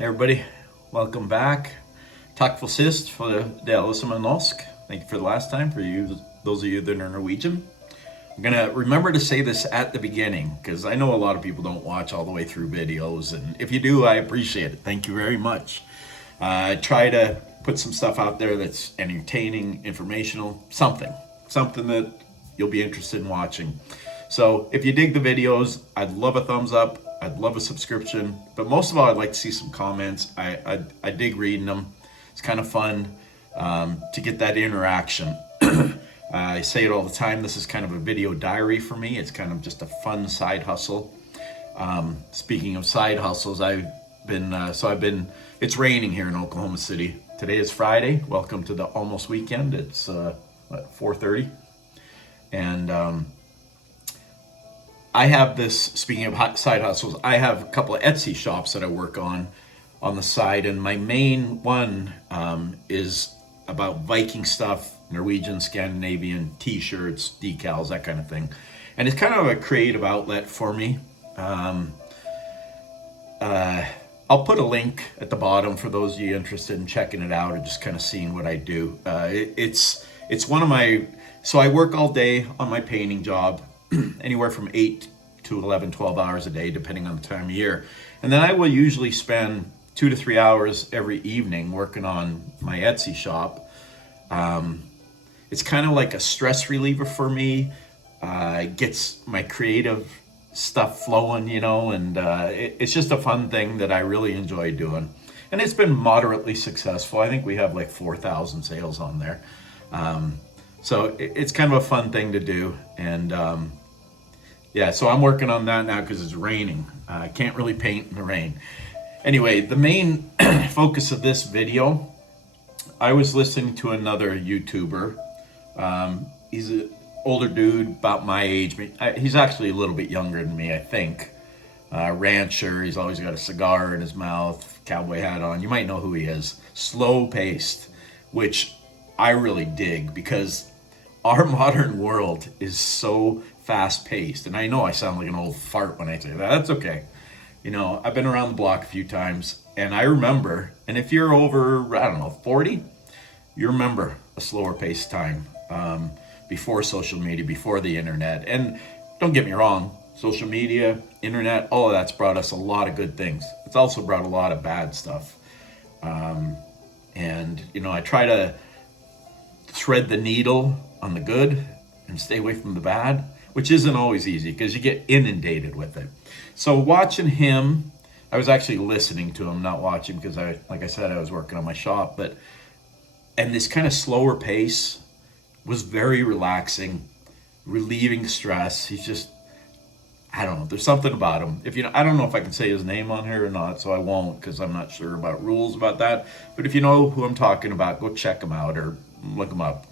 Hey everybody, welcome back. Takk for sist for det alle som norsk. Thank you for the last time for you, those of you that are Norwegian. I'm gonna remember to say this at the beginning because I know a lot of people don't watch all the way through videos, and if you do, I appreciate it. Thank you very much. I try to put some stuff out there that's entertaining, informational, something that you'll be interested in watching. So if you dig the videos, I'd love a thumbs up. I'd love a subscription, but most of all, I'd like to see some comments. I dig reading them. It's kind of fun to get that interaction. I say it all the time. This is kind of a video diary for me. It's kind of just a fun side hustle. Speaking of side hustles, it's raining here in Oklahoma City. Today is Friday. Welcome to the almost weekend. It's 4:30, and I have this, speaking of side hustles, I have a couple of Etsy shops that I work on the side, and my main one is about Viking stuff, Norwegian, Scandinavian, t-shirts, decals, that kind of thing. And it's kind of a creative outlet for me. I'll put a link at the bottom for those of you interested in checking it out or just kind of seeing what I do. It's one of my, so I work all day on my painting job, anywhere from 8 to 11, 12 hours a day, depending on the time of year. And then I will usually spend 2 to 3 hours every evening working on my Etsy shop. It's kind of like a stress reliever for me. It gets my creative stuff flowing, and it's just a fun thing that I really enjoy doing. And it's been moderately successful. I think we have like 4,000 sales on there. So it's kind of a fun thing to do. And yeah, so I'm working on that now because it's raining. I can't really paint in the rain. Anyway, the main focus of this video, I was listening to another YouTuber. He's an older dude, about my age. He's actually a little bit younger than me, I think. Rancher, he's always got a cigar in his mouth, cowboy hat on. You might know who he is. Slow paced, which I really dig because our modern world is so fast paced. And I know I sound like an old fart when I say that. That's okay. I've been around the block a few times, and I remember, and if you're over, 40, you remember a slower paced time before social media, before the internet. And don't get me wrong, social media, internet, all of that's brought us a lot of good things. It's also brought a lot of bad stuff. And I try to thread the needle on the good and stay away from the bad, which isn't always easy because you get inundated with it. So watching him, I was actually listening to him, not watching, because like I said, I was working on my shop, and this kind of slower pace was very relaxing, relieving stress. He's just, I don't know, there's something about him. I don't know if I can say his name on here or not, so I won't, because I'm not sure about rules about that. But if you know who I'm talking about, go check him out or look him up.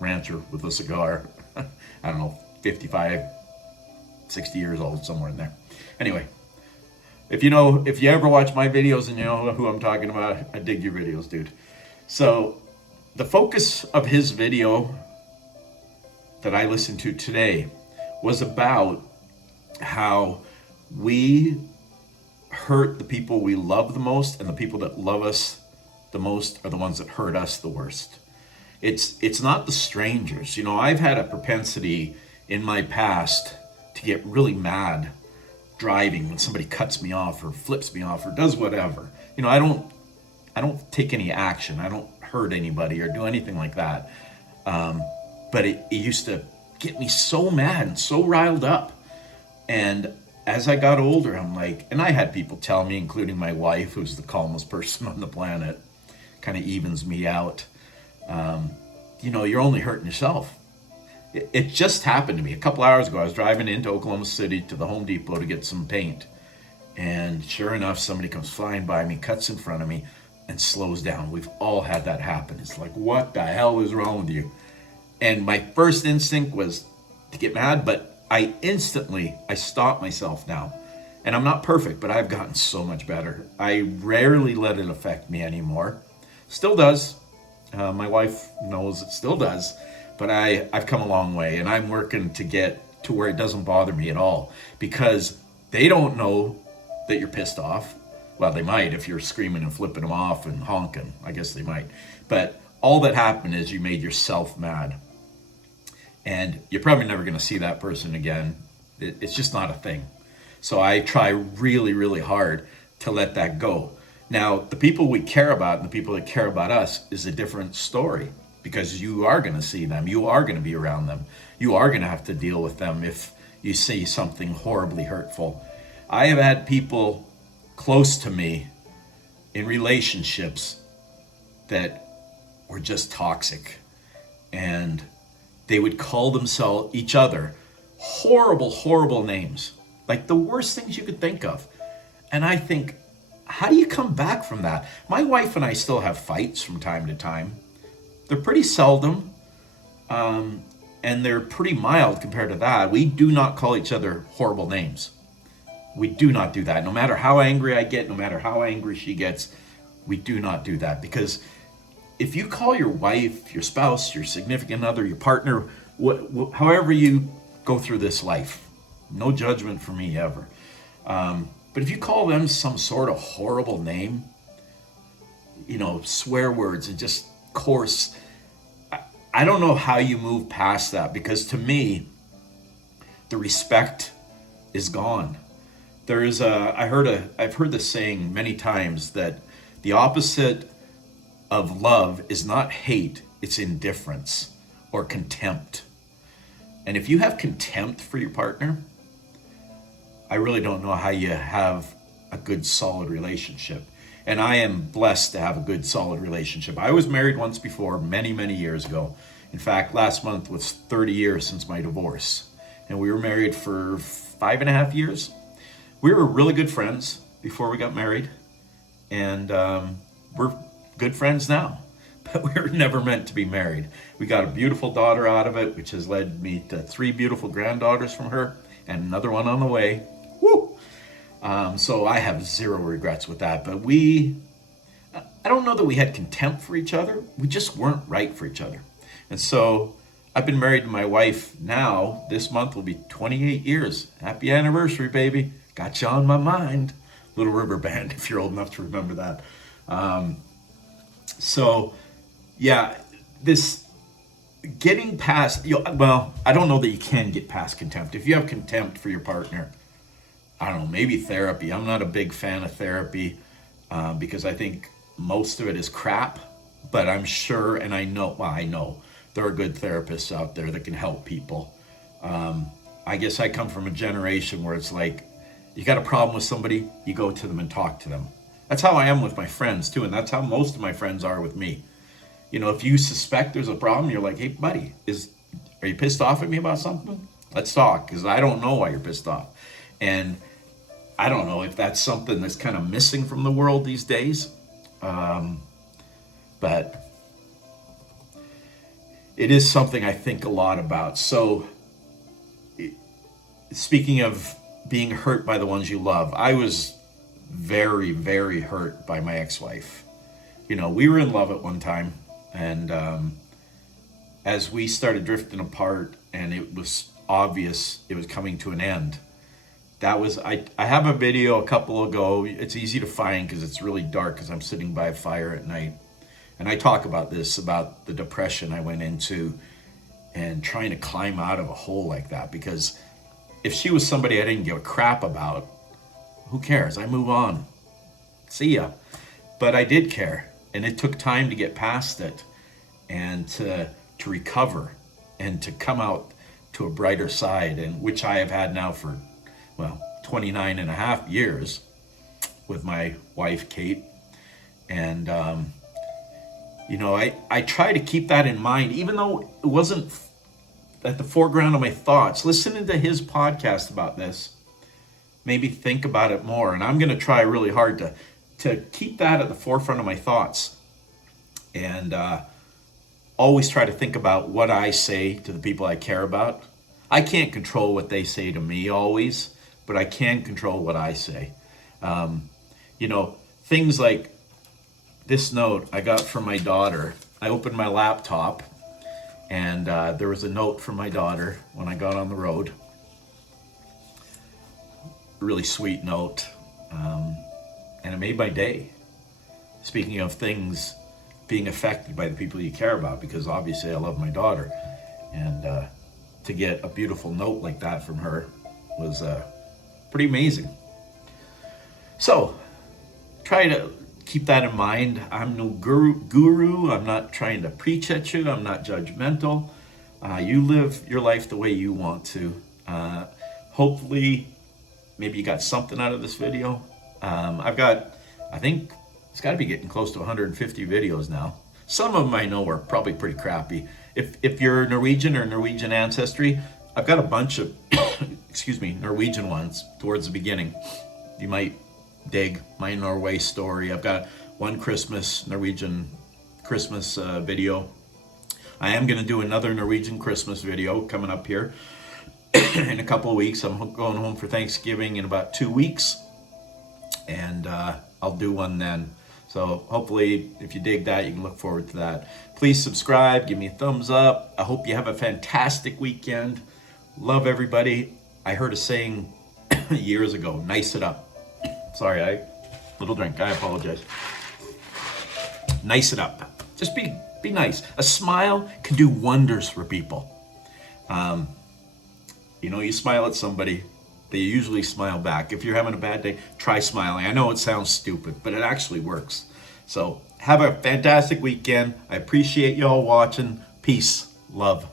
Rancher with a cigar. I don't know, 55, 60 years old, somewhere in there. Anyway, if you ever watch my videos and you know who I'm talking about, I dig your videos, dude. So the focus of his video that I listened to today was about how we hurt the people we love the most, and the people that love us the most are the ones that hurt us the worst. It's not the strangers. I've had a propensity in my past to get really mad driving when somebody cuts me off or flips me off or does whatever. I don't take any action. I don't hurt anybody or do anything like that. But it used to get me so mad and so riled up. And as I got older, I'm like, and I had people tell me, including my wife, who's the calmest person on the planet, kind of evens me out. You're only hurting yourself. It just happened to me a couple hours ago. I was driving into Oklahoma City to the Home Depot to get some paint. And sure enough, somebody comes flying by me, cuts in front of me, and slows down. We've all had that happen. It's like, what the hell is wrong with you? And my first instinct was to get mad, but I stopped myself now. And I'm not perfect, but I've gotten so much better. I rarely let it affect me anymore. Still does. My wife knows it still does, but I've come a long way, and I'm working to get to where it doesn't bother me at all, because they don't know that you're pissed off. Well, they might if you're screaming and flipping them off and honking. I guess they might. But all that happened is you made yourself mad. And you're probably never going to see that person again. It's just not a thing. So I try really, really hard to let that go. Now, the people we care about and the people that care about us is a different story, because you are going to see them. You are going to be around them. You are going to have to deal with them if you see something horribly hurtful. I have had people close to me in relationships that were just toxic, and they would call themselves each other horrible, horrible names, like the worst things you could think of. And I think, how do you come back from that? My wife and I still have fights from time to time. They're pretty seldom, and they're pretty mild compared to that. We do not call each other horrible names. We do not do that. No matter how angry I get, no matter how angry she gets, we do not do that. Because if you call your wife, your spouse, your significant other, your partner, however you go through this life, no judgment for me ever. But if you call them some sort of horrible name, swear words and just coarse, I don't know how you move past that, because to me, the respect is gone. I've heard this saying many times, that the opposite of love is not hate, it's indifference or contempt. And if you have contempt for your partner, I really don't know how you have a good, solid relationship. And I am blessed to have a good, solid relationship. I was married once before, many, many years ago. In fact, last month was 30 years since my divorce. And we were married for 5.5 years. We were really good friends before we got married. And we're good friends now. But we were never meant to be married. We got a beautiful daughter out of it, which has led me to 3 beautiful granddaughters from her, and another one on the way. Woo! So I have zero regrets with that. But I don't know that we had contempt for each other. We just weren't right for each other. And so I've been married to my wife now. This month will be 28 years. Happy anniversary, baby. Got you on my mind. Little River Band, if you're old enough to remember that. This getting past, I don't know that you can get past contempt. If you have contempt for your partner, I don't know, maybe therapy. I'm not a big fan of therapy because I think most of it is crap, but I'm sure, and I know there are good therapists out there that can help people. I guess I come from a generation where it's like, you got a problem with somebody, you go to them and talk to them. That's how I am with my friends too, and that's how most of my friends are with me. If you suspect there's a problem, you're like, hey buddy, are you pissed off at me about something? Let's talk, because I don't know why you're pissed off. And I don't know if that's something that's kind of missing from the world these days. But it is something I think a lot about. So speaking of being hurt by the ones you love, I was very, very hurt by my ex-wife. We were in love at one time, and as we started drifting apart and it was obvious it was coming to an end, I have a video a couple ago. It's easy to find because it's really dark, because I'm sitting by a fire at night, and I talk about the depression I went into and trying to climb out of a hole like that. Because if she was somebody I didn't give a crap about, who cares? I move on. See ya. But I did care, and it took time to get past it and to recover and to come out to a brighter side, and which I have had now for 29 and a half years with my wife, Kate. And, I try to keep that in mind, even though it wasn't at the foreground of my thoughts. Listening to his podcast about this made me think about it more. And I'm going to try really hard to keep that at the forefront of my thoughts. And always try to think about what I say to the people I care about. I can't control what they say to me always, but I can control what I say. Things like this note I got from my daughter. I opened my laptop, and there was a note from my daughter when I got on the road. A really sweet note. and it made my day. Speaking of things being affected by the people you care about, because obviously I love my daughter, and to get a beautiful note like that from her was pretty amazing. So try to keep that in mind. I'm no guru. I'm not trying to preach at you. I'm not judgmental. You live your life the way you want to. Hopefully, maybe you got something out of this video. I think it's got to be getting close to 150 videos now. Some of them I know are probably pretty crappy. If you're Norwegian or Norwegian ancestry, I've got a bunch of, excuse me, Norwegian ones towards the beginning. You might dig my Norway story. I've got one Norwegian Christmas video. I am going to do another Norwegian Christmas video coming up here in a couple of weeks. I'm going home for Thanksgiving in about 2 weeks, and I'll do one then. So hopefully, if you dig that, you can look forward to that. Please subscribe, give me a thumbs up. I hope you have a fantastic weekend. Love everybody. I heard a saying years ago, nice it up. Sorry, little drink, I apologize. Nice it up. Just be nice. A smile can do wonders for people. You smile at somebody, they usually smile back. If you're having a bad day, try smiling. I know it sounds stupid, but it actually works. So have a fantastic weekend. I appreciate y'all watching. Peace, love.